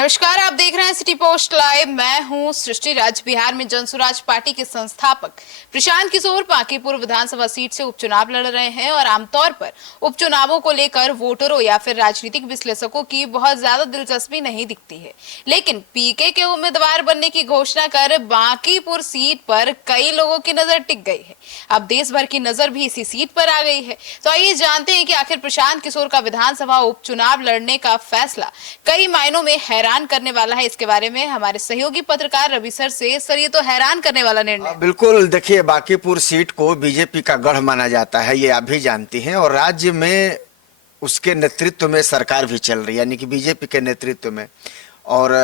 नमस्कार, आप देख रहे हैं सिटी पोस्ट लाइव। मैं हूं सृष्टि राज। बिहार में जनसुराज पार्टी के संस्थापक प्रशांत किशोर बांकीपुर विधानसभा सीट से उपचुनाव लड़ रहे हैं और आमतौर पर उपचुनावों को लेकर वोटरों या फिर राजनीतिक विश्लेषकों की बहुत ज्यादा दिलचस्पी नहीं दिखती है। लेकिन पीके के उम्मीदवार बनने की घोषणा कर बांकीपुर सीट पर कई लोगों की नजर टिक गई है। अब देश भर की नजर भी इसी सीट पर आ गई है। तो आइए जानते हैं कि आखिर प्रशांत किशोर का विधानसभा उपचुनाव लड़ने का फैसला कई मायनों में हैरान करने वाला है। इसके बारे में हमारे सहयोगी पत्रकार रवि सर, ये तो हैरान करने वाला निर्णय। बिल्कुल, देखिए, बांकीपुर सीट को बीजेपी का गढ़ माना जाता है, ये आप भी जानती हैं, और राज्य में उसके नेतृत्व में सरकार भी चल रही है, यानी कि बीजेपी के नेतृत्व में। और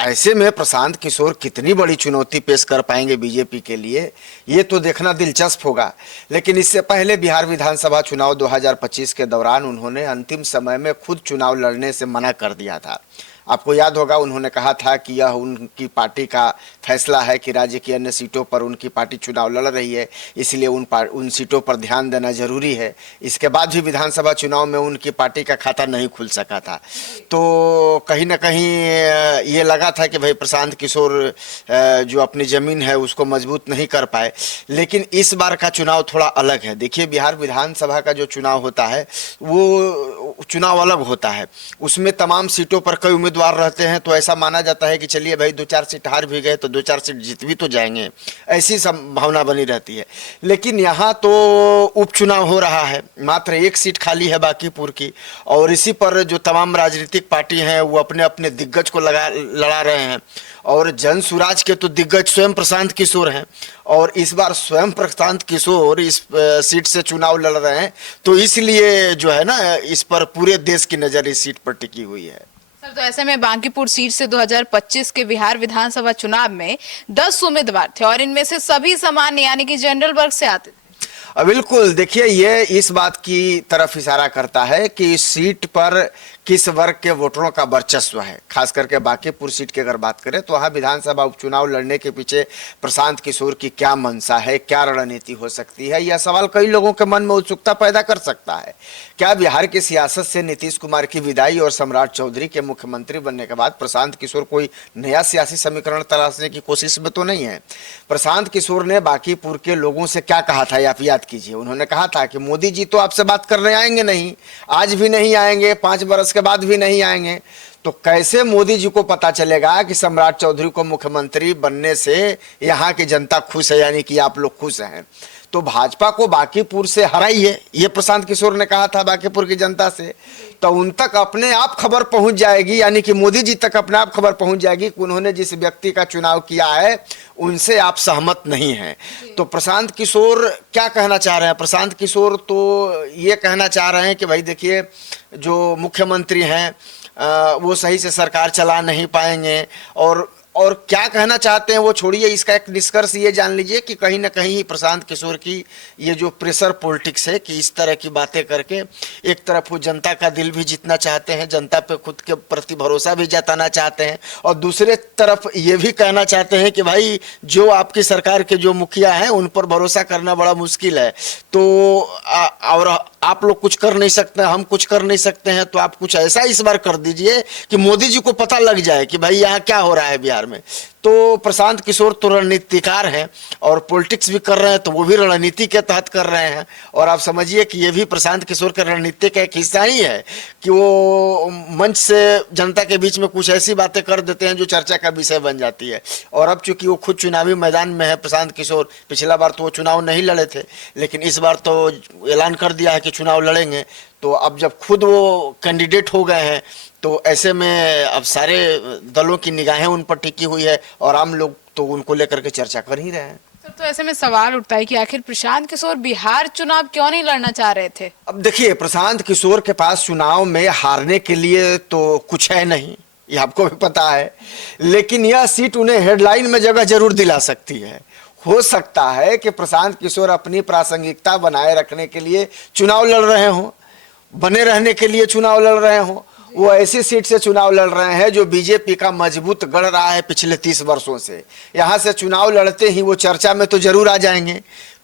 ऐसे में प्रशांत किशोर कितनी बड़ी चुनौती पेश कर पाएंगे बीजेपी के लिए, ये तो देखना दिलचस्प होगा। लेकिन इससे पहले बिहार विधानसभा चुनाव 2025 के दौरान उन्होंने अंतिम समय में खुद चुनाव लड़ने से मना कर दिया था। आपको याद होगा, उन्होंने कहा था कि यह उनकी पार्टी का फैसला है कि राज्य की अन्य सीटों पर उनकी पार्टी चुनाव लड़ रही है, इसलिए उन सीटों पर ध्यान देना जरूरी है। इसके बाद भी विधानसभा चुनाव में उनकी पार्टी का खाता नहीं खुल सका था। तो कहीं ना कहीं ये लगा था कि भाई प्रशांत किशोर जो अपनी ज़मीन है उसको मजबूत नहीं कर पाए। लेकिन इस बार का चुनाव थोड़ा अलग है। देखिए, बिहार विधानसभा का जो चुनाव होता है वो चुनाव अलग होता है। उसमें तमाम सीटों पर कई उम्मीदवार रहते हैं, तो ऐसा माना जाता है कि चलिए भाई 2-4 सीट हार भी गए तो 2-4 सीट जीत भी तो जाएंगे, ऐसी संभावना बनी रहती है। लेकिन यहाँ तो उपचुनाव हो रहा है, मात्र एक सीट खाली है बांकीपुर की, और इसी पर जो तमाम राजनीतिक पार्टी हैं वो अपने अपने दिग्गज को लड़ा रहे हैं। और जनसुराज के तो दिग्गज स्वयं प्रशांत किशोर हैं, और इस बार स्वयं प्रशांत किशोर इस सीट से चुनाव लड़ रहे हैं। तो इसलिए जो है ना, इस पर पूरे देश की नज़र इस सीट पर टिकी हुई है। सर, तो ऐसे में बांकीपुर सीट से 2025 के बिहार विधानसभा चुनाव में 10 उम्मीदवार थे और इनमें से सभी सामान्य यानी कि जनरल वर्ग से आते थे। बिल्कुल, देखिए, ये इस बात की तरफ इशारा करता है कि इस सीट पर किस वर्ग के वोटरों का वर्चस्व है। खास करके बांकीपुर सीट की अगर बात करें तो वहाँ विधानसभा उपचुनाव लड़ने के पीछे प्रशांत किशोर की क्या मंशा है, क्या रणनीति हो सकती है, यह सवाल कई लोगों के मन में उत्सुकता पैदा कर सकता है। क्या बिहार की सियासत से नीतीश कुमार की विदाई और सम्राट चौधरी के मुख्यमंत्री बनने के बाद प्रशांत किशोर कोई नया सियासी समीकरण तलाशने की कोशिश में तो नहीं है? प्रशांत किशोर ने बांकीपुर के लोगों से क्या कहा था, आप याद कीजिए। उन्होंने कहा था कि मोदी जी तो आपसे बात करने आएंगे नहीं, आज भी नहीं आएंगे, 5 बरस के बाद भी नहीं आएंगे। तो कैसे मोदी जी को पता चलेगा कि सम्राट चौधरी को मुख्यमंत्री बनने से यहाँ की जनता खुश है, यानी कि आप लोग खुश हैं? तो भाजपा को बांकीपुर से हराइए, ये प्रशांत किशोर ने कहा था बांकीपुर की जनता से। तो उन तक अपने आप खबर पहुंच जाएगी, यानी कि मोदी जी तक अपने आप खबर पहुंच जाएगी कि उन्होंने जिस व्यक्ति का चुनाव किया है उनसे आप सहमत नहीं हैं। तो प्रशांत किशोर क्या कहना चाह रहे हैं? प्रशांत किशोर तो ये कहना चाह रहे हैं कि भाई देखिए, जो मुख्यमंत्री हैं वो सही से सरकार चला नहीं पाएंगे। और क्या कहना चाहते हैं वो छोड़िए, इसका एक निष्कर्ष ये जान लीजिए कि कहीं ना कहीं प्रशांत किशोर की ये जो प्रेशर पॉलिटिक्स है कि इस तरह की बातें करके एक तरफ वो जनता का दिल भी जीतना चाहते हैं, जनता पे खुद के प्रति भरोसा भी जताना चाहते हैं, और दूसरे तरफ ये भी कहना चाहते हैं कि भाई जो आपकी सरकार के जो मुखिया हैं उन पर भरोसा करना बड़ा मुश्किल है। तो और आप लोग कुछ कर नहीं सकते, हम कुछ कर नहीं सकते हैं, तो आप कुछ ऐसा इस बार कर दीजिए कि मोदी जी को पता लग जाए कि भाई यहाँ क्या हो रहा है बिहार में। तो प्रशांत किशोर तो रणनीतिकार हैं और पॉलिटिक्स भी कर रहे हैं, तो वो भी रणनीति के तहत कर रहे हैं। और आप समझिए कि ये भी प्रशांत किशोर के रणनीति का एक हिस्सा ही है कि वो मंच से जनता के बीच में कुछ ऐसी बातें कर देते हैं जो चर्चा का विषय बन जाती है। और अब चूंकि वो खुद चुनावी मैदान में है प्रशांत किशोर, पिछला बार तो वो चुनाव नहीं लड़े थे, लेकिन इस बार तो ऐलान कर दिया है कि चुनाव लड़ेंगे। तो अब जब खुद वो कैंडिडेट हो गए हैं तो ऐसे में अब सारे दलों की निगाहें उन पर टिकी हुई है और आम लोग तो उनको लेकर के चर्चा कर ही रहे हैं। तो ऐसे में सवाल उठता है कि आखिर प्रशांत किशोर बिहार चुनाव क्यों नहीं लड़ना चाह रहे थे? अब देखिए, प्रशांत किशोर के पास चुनाव में हारने के लिए तो कुछ है नहीं, ये आपको भी पता है, लेकिन यह सीट उन्हें हेडलाइन में जगह जरूर दिला सकती है। हो सकता है कि प्रशांत किशोर अपनी प्रासंगिकता बनाए रखने के लिए चुनाव लड़ रहे हों, बने रहने के लिए चुनाव लड़ रहे हों। वो ऐसी सीट से चुनाव लड़ रहे हैं जो बीजेपी का मजबूत गढ़ रहा है पिछले 30 वर्षों से। यहाँ से चुनाव लड़ते ही वो चर्चा में तो जरूर आ जाएंगे।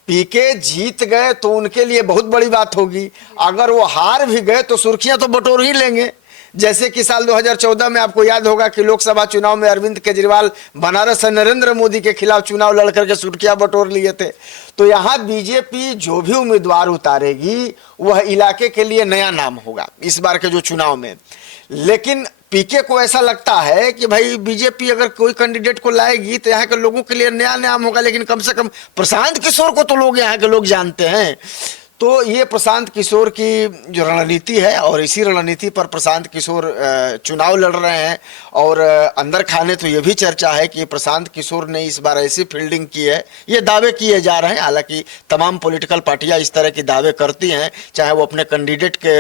पीके जीत गए तो उनके लिए बहुत बड़ी बात होगी, अगर वो हार भी गए तो सुर्खियां तो बटोर ही लेंगे। जैसे कि साल 2014 में आपको याद होगा कि लोकसभा चुनाव में अरविंद केजरीवाल बनारस से नरेंद्र मोदी के खिलाफ चुनाव लड़कर के सुर्खियां बटोर लिए थे। तो यहाँ बीजेपी जो भी उम्मीदवार उतारेगी वह इलाके के लिए नया नाम होगा इस बार के जो चुनाव में। लेकिन पीके को ऐसा लगता है कि भाई बीजेपी अगर कोई कैंडिडेट को लाएगी तो यहाँ के लोगों के लिए नया नाम होगा, लेकिन कम से कम प्रशांत किशोर को तो लोग यहाँ के लोग जानते हैं। तो ये प्रशांत किशोर की जो रणनीति है और इसी रणनीति पर प्रशांत किशोर चुनाव लड़ रहे हैं। और अंदर खाने तो ये भी चर्चा है कि प्रशांत किशोर ने इस बार ऐसी फील्डिंग की है, ये दावे किए जा रहे हैं। हालांकि तमाम पॉलिटिकल पार्टियां इस तरह के दावे करती हैं, चाहे वो अपने कैंडिडेट के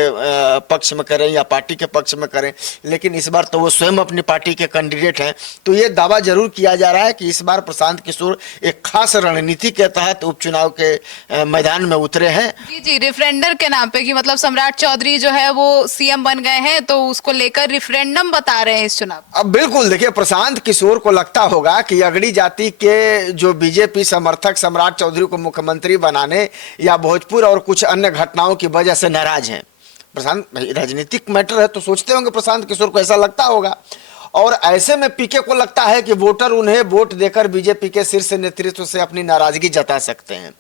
पक्ष में करें या पार्टी के पक्ष में करें, लेकिन इस बार तो वो स्वयं अपनी पार्टी के कैंडिडेट हैं। तो ये दावा जरूर किया जा रहा है कि इस बार प्रशांत किशोर एक खास रणनीति के तहत उपचुनाव के मैदान में उतरे हैं। जी, रेफरेंडर के नाम पे कि मतलब सम्राट चौधरी जो है वो सीएम बन गए हैं, तो उसको लेकर रेफरेंडम बता रहे हैं इस चुनाव। अब बिल्कुल देखिए, प्रशांत किशोर को लगता होगा कि अगड़ी जाति के जो बीजेपी समर्थक सम्राट चौधरी को मुख्यमंत्री बनाने या भोजपुर और कुछ अन्य घटनाओं की वजह से नाराज हैं। प्रशांत राजनीतिक मैटर है तो सोचते होंगे प्रशांत किशोर को ऐसा लगता होगा। और ऐसे में पीके को लगता है कि वोटर उन्हें वोट देकर बीजेपी के शीर्ष नेतृत्व से अपनी नाराजगी जता सकते हैं।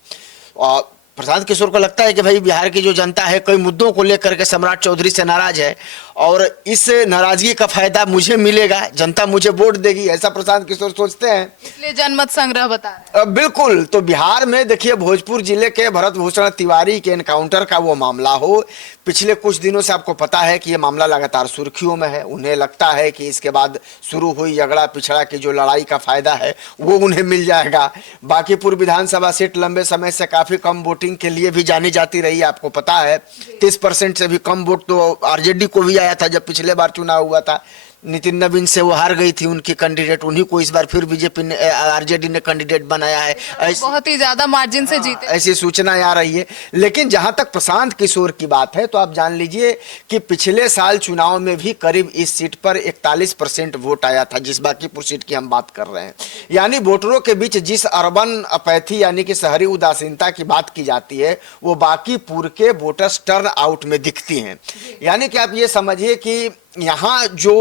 और प्रशांत किशोर को लगता है कि भाई बिहार की जो जनता है कई मुद्दों को लेकर के सम्राट चौधरी से नाराज है और इस नाराजगी का फायदा मुझे मिलेगा, जनता मुझे वोट देगी, ऐसा प्रशांत किशोर सोचते हैं, इसलिए जनमत संग्रह बता रहे हैं। बिल्कुल। तो बिहार में देखिए, भोजपुर जिले के भरत भूषण तिवारी के एनकाउंटर का वो मामला हो, पिछले कुछ दिनों से आपको पता है कि ये मामला लगातार सुर्खियों में है। उन्हें लगता है कि इसके बाद शुरू हुई झगड़ा पिछड़ा की जो लड़ाई का फायदा है वो उन्हें मिल जाएगा। बांकीपुर विधानसभा सीट लंबे समय से काफी कम वोटिंग के लिए भी जानी जाती रही, आपको पता है। 30% से भी कम वोट तो आरजेडी को भी आया था जब पिछले बार चुनाव हुआ था। नितिन नवीन से वो हार गई थी उनकी कैंडिडेट, उन्हीं को इस बार फिर बीजेपी ने आरजेडी ने कैंडिडेट बनाया है। बहुत ही ज्यादा मार्जिन से जीते, ऐसी सूचना आ रही है। लेकिन जहां तक प्रशांत किशोर की बात है तो आप जान लीजिए कि पिछले साल चुनाव में भी करीब इस सीट पर 41% वोट आया था, जिस बांकीपुर सीट की हम बात कर रहे हैं। यानी वोटरों के बीच जिस अर्बन अपैथी यानी कि शहरी उदासीनता की बात की जाती है वो बांकीपुर के वोटर्स टर्न आउट में दिखती हैं। यानी कि आप ये समझिए कि यहाँ जो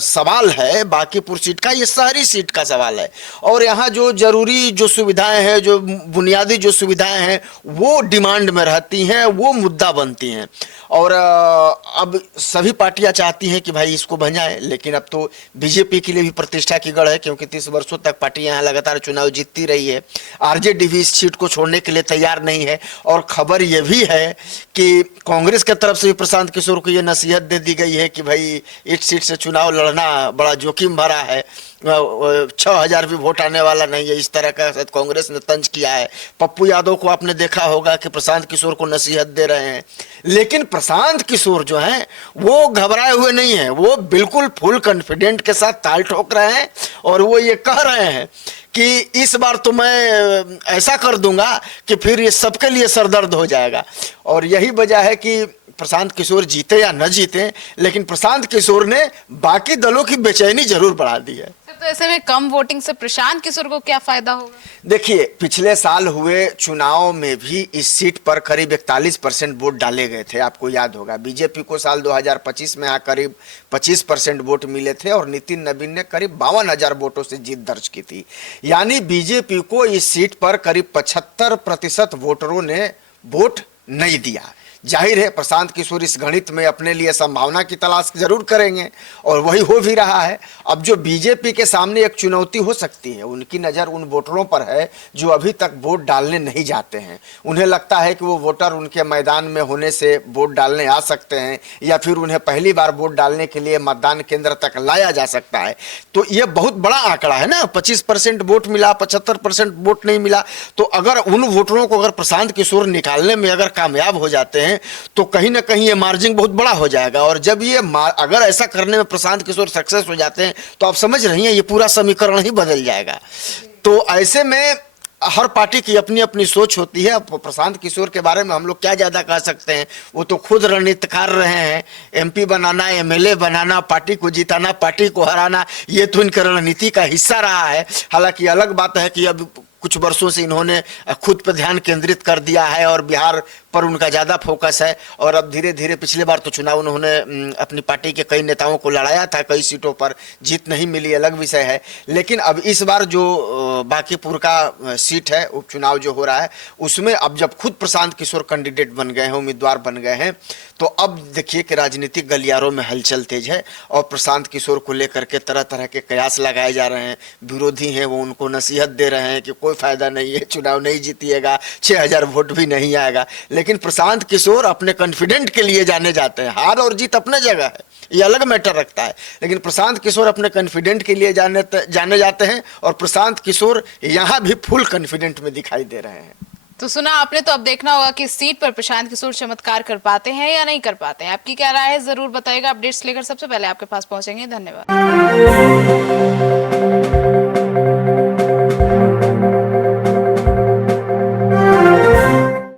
सवाल है बांकीपुर सीट का, ये शहरी सीट का सवाल है और यहाँ जो जरूरी जो सुविधाएं हैं, जो बुनियादी जो सुविधाएं हैं वो डिमांड में रहती हैं, वो मुद्दा बनती हैं। और अब सभी पार्टियां चाहती हैं कि भाई इसको बन जाए, लेकिन अब तो बीजेपी के लिए भी प्रतिष्ठा की गढ़ है, क्योंकि 30 वर्षों तक पार्टी यहाँ लगातार चुनाव जीतती रही है। आरजेडी भी इस सीट को छोड़ने के लिए तैयार नहीं है। और खबर यह भी है कि कांग्रेस की तरफ से भी प्रशांत किशोर को यह नसीहत दे दी गई है कि भाई इस सीट से चुनाव लड़ना बड़ा जोखिम भरा है, 6000 भी वोट आने वाला नहीं है, इस तरह का कांग्रेस ने तंज किया है। पप्पू यादव को आपने देखा होगा कि प्रशांत किशोर को नसीहत दे रहे हैं, लेकिन प्रशांत किशोर जो हैं वो घबराए हुए नहीं हैं, वो बिल्कुल फुल कॉन्फिडेंट के साथ ताल ठोक रहे हैं और वो ये कह रहे हैं कि इस बार तो मैं ऐसा कर दूंगा कि फिर ये सबके लिए सरदर्द हो जाएगा। और यही वजह है कि प्रशांत किशोर जीते या न जीते, लेकिन प्रशांत किशोर ने बाकी दलों की बेचैनी जरूर बढ़ा दी है। तो ऐसे में कम वोटिंग से प्रशांत किशोर को क्या फायदा होगा? देखिए, पिछले साल हुए चुनाव में भी इस सीट पर करीब 41% वोट डाले गए थे, आपको याद होगा। बीजेपी को साल 2025 में यहाँ करीब 25% वोट मिले थे और नितिन नवीन ने करीब 52,000 वोटों से जीत दर्ज की थी। यानी बीजेपी को इस सीट पर करीब 75% वोटरों ने वोट नहीं दिया। जाहिर है प्रशांत किशोर इस गणित में अपने लिए संभावना की तलाश जरूर करेंगे और वही हो भी रहा है। अब जो बीजेपी के सामने एक चुनौती हो सकती है, उनकी नज़र उन वोटरों पर है जो अभी तक वोट डालने नहीं जाते हैं। उन्हें लगता है कि वो वोटर उनके मैदान में होने से वोट डालने आ सकते हैं या फिर उन्हें पहली बार वोट डालने के लिए मतदान केंद्र तक लाया जा सकता है। तो ये बहुत बड़ा आंकड़ा है ना, 25% वोट मिला, 75% वोट नहीं मिला। तो अगर उन वोटरों को अगर प्रशांत किशोर निकालने में अगर कामयाब हो जाते हैं तो कहीं ना कहीं ये मार्जिन बहुत बड़ा हो जाएगा। और जब ये अगर ऐसा करने में प्रशांत किशोर सक्सेस हो जाते हैं तो आप समझ रही हैं ये पूरा समीकरण ही बदल जाएगा। तो ऐसे में हर पार्टी की अपनी अपनी सोच होती है। प्रशांत किशोर के बारे में हम लोग क्या ज्यादा कह सकते हैं, वो तो खुद रणनीतिकार रहे हैं। एमपी बनाना, एमएलए बनाना, पार्टी को जिताना, पार्टी को हराना, ये तो इनकी रणनीति का हिस्सा रहा है। हालांकि अलग बात है कि अब कुछ वर्षों से इन्होंने खुद पर ध्यान केंद्रित कर दिया है और बिहार पर उनका ज़्यादा फोकस है। और अब धीरे धीरे, पिछले बार तो चुनाव उन्होंने अपनी पार्टी के कई नेताओं को लड़ाया था, कई सीटों पर जीत नहीं मिली, अलग विषय है। लेकिन अब इस बार जो बांकीपुर का सीट है, उपचुनाव जो हो रहा है, उसमें अब जब खुद प्रशांत किशोर कैंडिडेट बन गए हैं, उम्मीदवार बन गए हैं, तो अब देखिए कि राजनीतिक गलियारों में हलचल तेज है और प्रशांत किशोर को लेकर के तरह तरह के कयास लगाए जा रहे हैं। विरोधी हैं वो उनको नसीहत दे रहे हैं कि कोई फायदा नहीं है, चुनाव नहीं जीतिएगा, 6000 वोट भी नहीं आएगा। लेकिन प्रशांत किशोर अपने कॉन्फिडेंट के लिए जाने जाते हैं। हार और जीत अपने जगह है, ये अलग मैटर रखता है, लेकिन प्रशांत किशोर अपने कॉन्फिडेंट के लिए जाने जाते हैं और प्रशांत किशोर यहाँ भी फुल कॉन्फिडेंट में दिखाई दे रहे हैं। तो सुना आपने, तो अब देखना होगा कि इस सीट पर प्रशांत किशोर चमत्कार कर पाते हैं या नहीं कर पाते हैं। आपकी क्या राय है जरूर बताइएगा। अपडेट्स लेकर सबसे पहले आपके पास पहुंचेंगे। धन्यवाद।